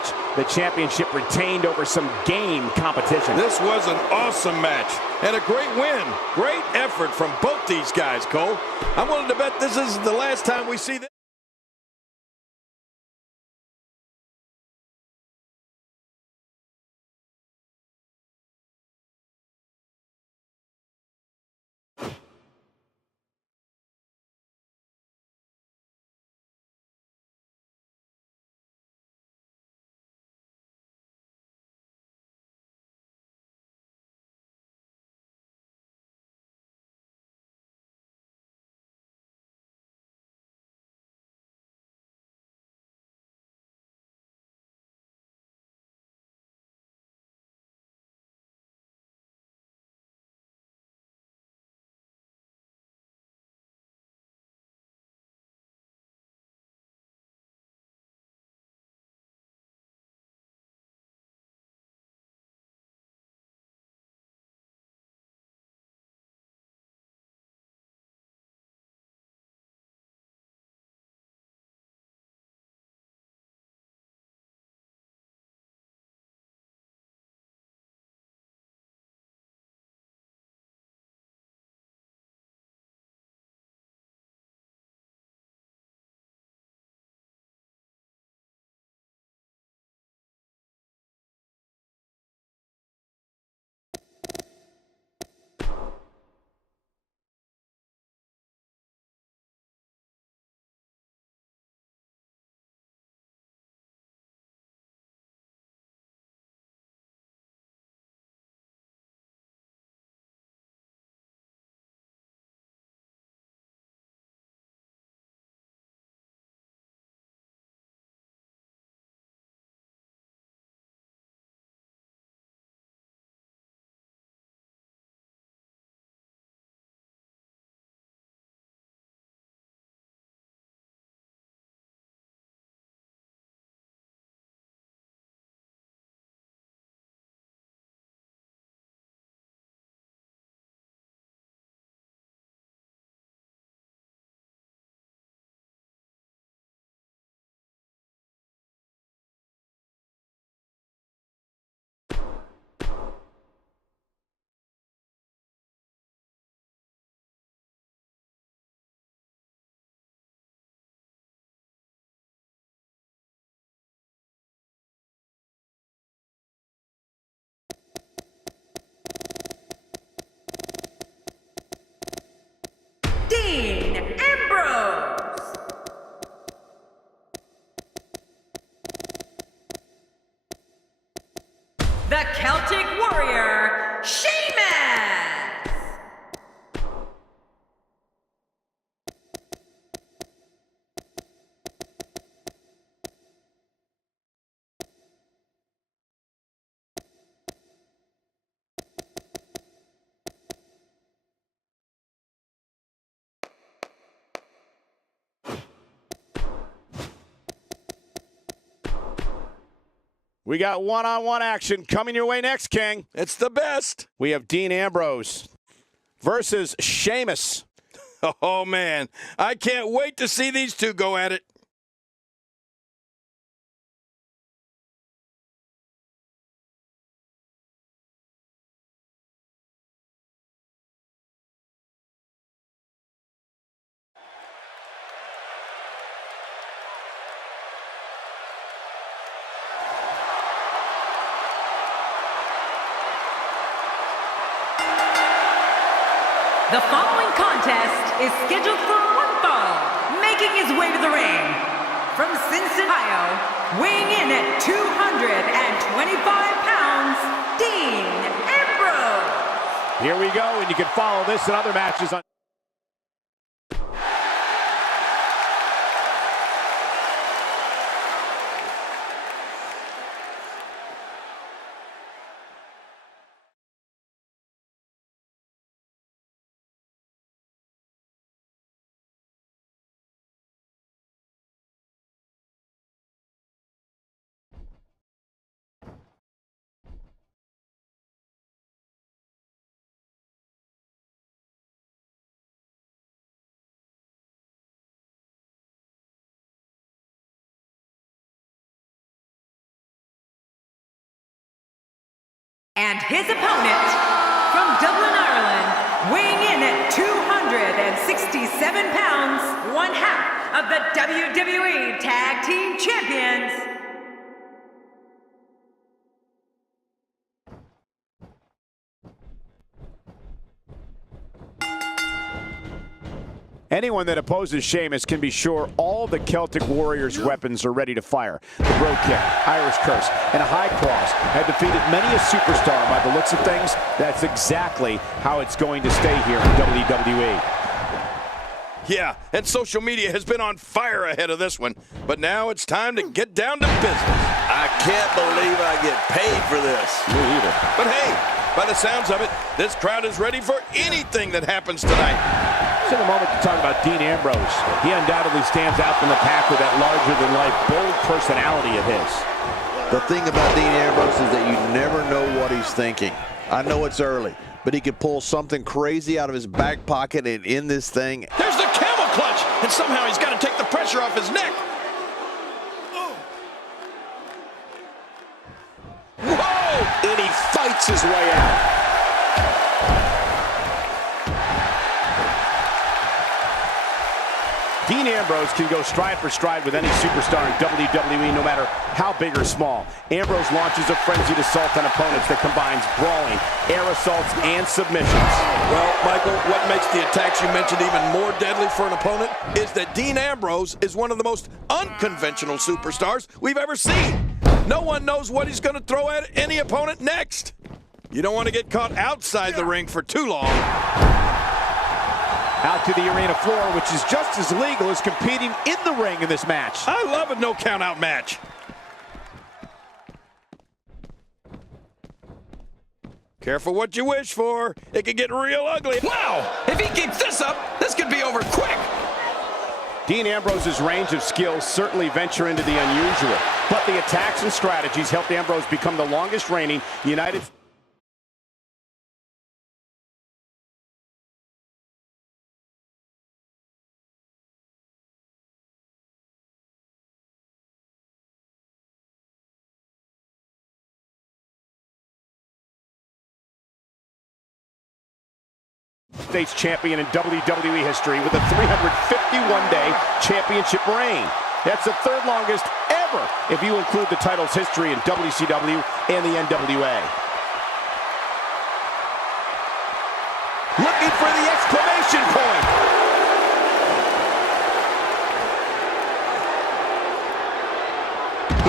match, the championship retained over some game competition. This was an awesome match and a great win. Great effort from both these guys, Cole. I'm willing to bet this is the last time we see this. The Celtic Warrior, Sheamus! We got one-on-one action coming your way next, King. It's the best. We have Dean Ambrose versus Sheamus. Oh, man. I can't wait to see these two go at it. The following contest is scheduled for one fall, making his way to the ring. From Cincinnati, Ohio, weighing in at 225 pounds, Dean Ambrose. Here we go, and you can follow this and other matches on And his opponent, from Dublin, Ireland, weighing in at 267 pounds, one half of the WWE Tag Team Champions, anyone that opposes Sheamus can be sure all the Celtic Warriors' weapons are ready to fire. The Brogue Kick, Irish Curse, and a High Cross have defeated many a superstar. By the looks of things, that's exactly how it's going to stay here in WWE. Yeah, and social media has been on fire ahead of this one. But now it's time to get down to business. I can't believe I get paid for this. Me either. But hey, by the sounds of it, this crowd is ready for anything that happens tonight. Let's take a moment to talk about Dean Ambrose. He undoubtedly stands out from the pack with that larger-than-life, bold personality of his. The thing about Dean Ambrose is that you never know what he's thinking. I know it's early, but he could pull something crazy out of his back pocket and end this thing. There's the camel clutch, and somehow he's got to take the pressure off his neck. Whoa! And he fights his way out. Dean Ambrose can go stride for stride with any superstar in WWE, no matter how big or small. Ambrose launches a frenzied assault on opponents that combines brawling, air assaults, and submissions. Well, Michael, what makes the attacks you mentioned even more deadly for an opponent is that Dean Ambrose is one of the most unconventional superstars we've ever seen. No one knows what he's going to throw at any opponent next. You don't want to get caught outside the ring for too long. Out to the arena floor, which is just as legal as competing in the ring in this match. I love a no count out match. Careful what you wish for. It could get real ugly. Wow! If he keeps this up, this could be over quick. Dean Ambrose's range of skills certainly venture into the unusual, but the attacks and strategies helped Ambrose become the longest reigning United States champion in WWE history with a 351-day championship reign. That's the third longest ever if you include the title's history in WCW and the NWA. Looking for the exclamation point.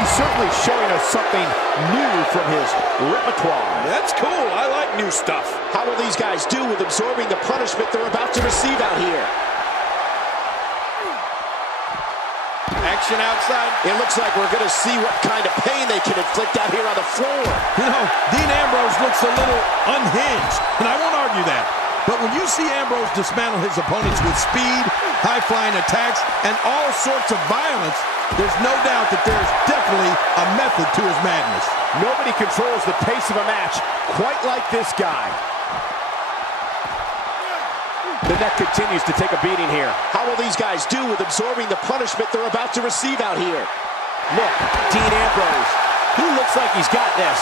He's certainly showing us something new from his repertoire. That's cool. I like new stuff. How will these guys do with absorbing the punishment they're about to receive out here? Action outside. It looks like we're going to see what kind of pain they can inflict out here on the floor. You know, Dean Ambrose looks a little unhinged, and I won't argue that. But when you see Ambrose dismantle his opponents with speed, high-flying attacks, and all sorts of violence, there's no doubt that there's definitely a method to his madness. Nobody controls the pace of a match quite like this guy. The neck continues to take a beating here. How will these guys do with absorbing the punishment they're about to receive out here? Look, Dean Ambrose. He looks like he's got this.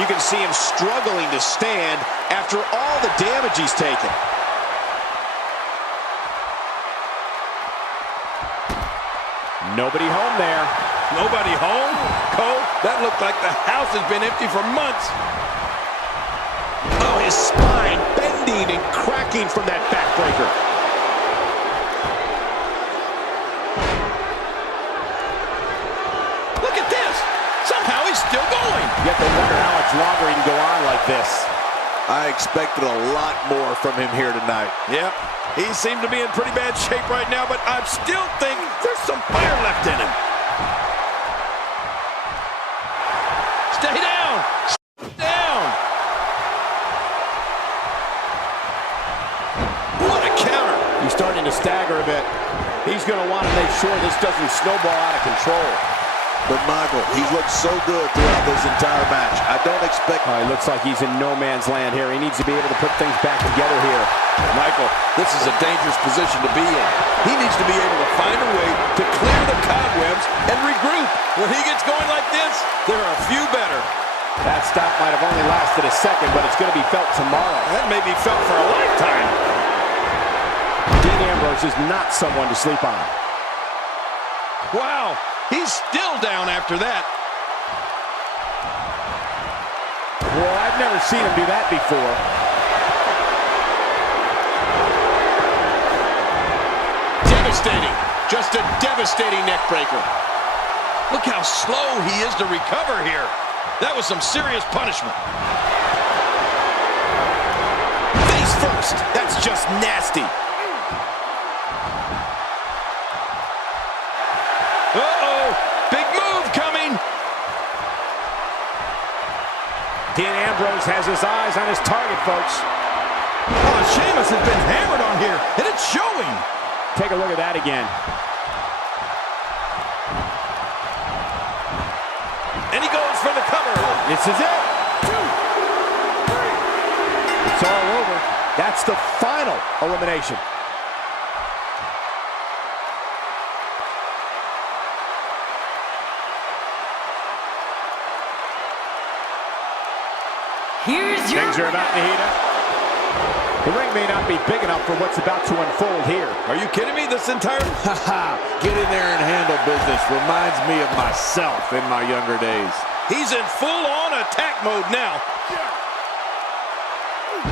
You can see him struggling to stand after all the damage he's taken. Nobody home there. Nobody home? Cole, that looked like the house has been empty for months. Oh, his spine bending and cracking from that backbreaker. Look at this. Somehow he's still going. You have to wonder how much longer he can go on like this. I expected a lot more from him here tonight. Yep. He seemed to be in pretty bad shape right now, but I still think there's some fire left in him. Stay down! Stay down! What a counter! He's starting to stagger a bit. He's going to want to make sure this doesn't snowball out of control. But Michael, he's looked so good throughout this entire match. I don't expect... He looks like he's in no man's land here. He needs to be able to put things back together here. Michael, this is a dangerous position to be in. He needs to be able to find a way to clear the cobwebs and regroup. When he gets going like this, there are a few better. That stop might have only lasted a second, but it's going to be felt tomorrow. That may be felt for a lifetime. Dean Ambrose is not someone to sleep on. Wow, he's still down after that. Well, I've never seen him do that before. Devastating. Just a devastating neck breaker. Look how slow he is to recover here. That was some serious punishment. Face first. That's just nasty. Uh-oh. Big move coming. Dean Ambrose has his eyes on his target, folks. Oh, Sheamus has been hammered on here, and it's showing. Take a look at that again. And he goes for the cover. This is it. 2, 3. It's all over. That's the final elimination. Here's your Things are about to heat up. The ring may not be big enough for what's about to unfold here. Are you kidding me? This entire... Get in there and handle business. Reminds me of myself in my younger days. He's in full-on attack mode now.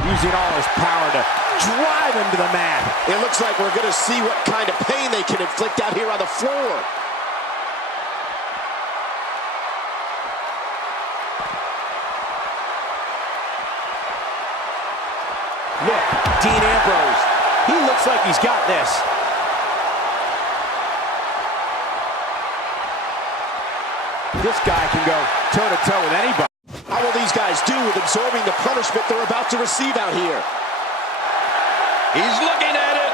Using all his power to drive him to the mat. It looks like we're going to see what kind of pain they can inflict out here on the floor. Look, Dean Ambrose. He looks like he's got this. This guy can go toe-to-toe with anybody. How will these guys do with absorbing the punishment they're about to receive out here? He's looking at it.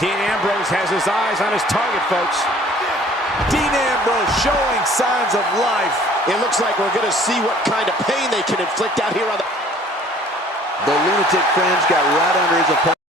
Dean Ambrose has his eyes on his target, folks. Dean Ambrose showing signs of life. It looks like we're going to see what kind of pain they can inflict out here on the... The lunatic fringe got right under his opponent.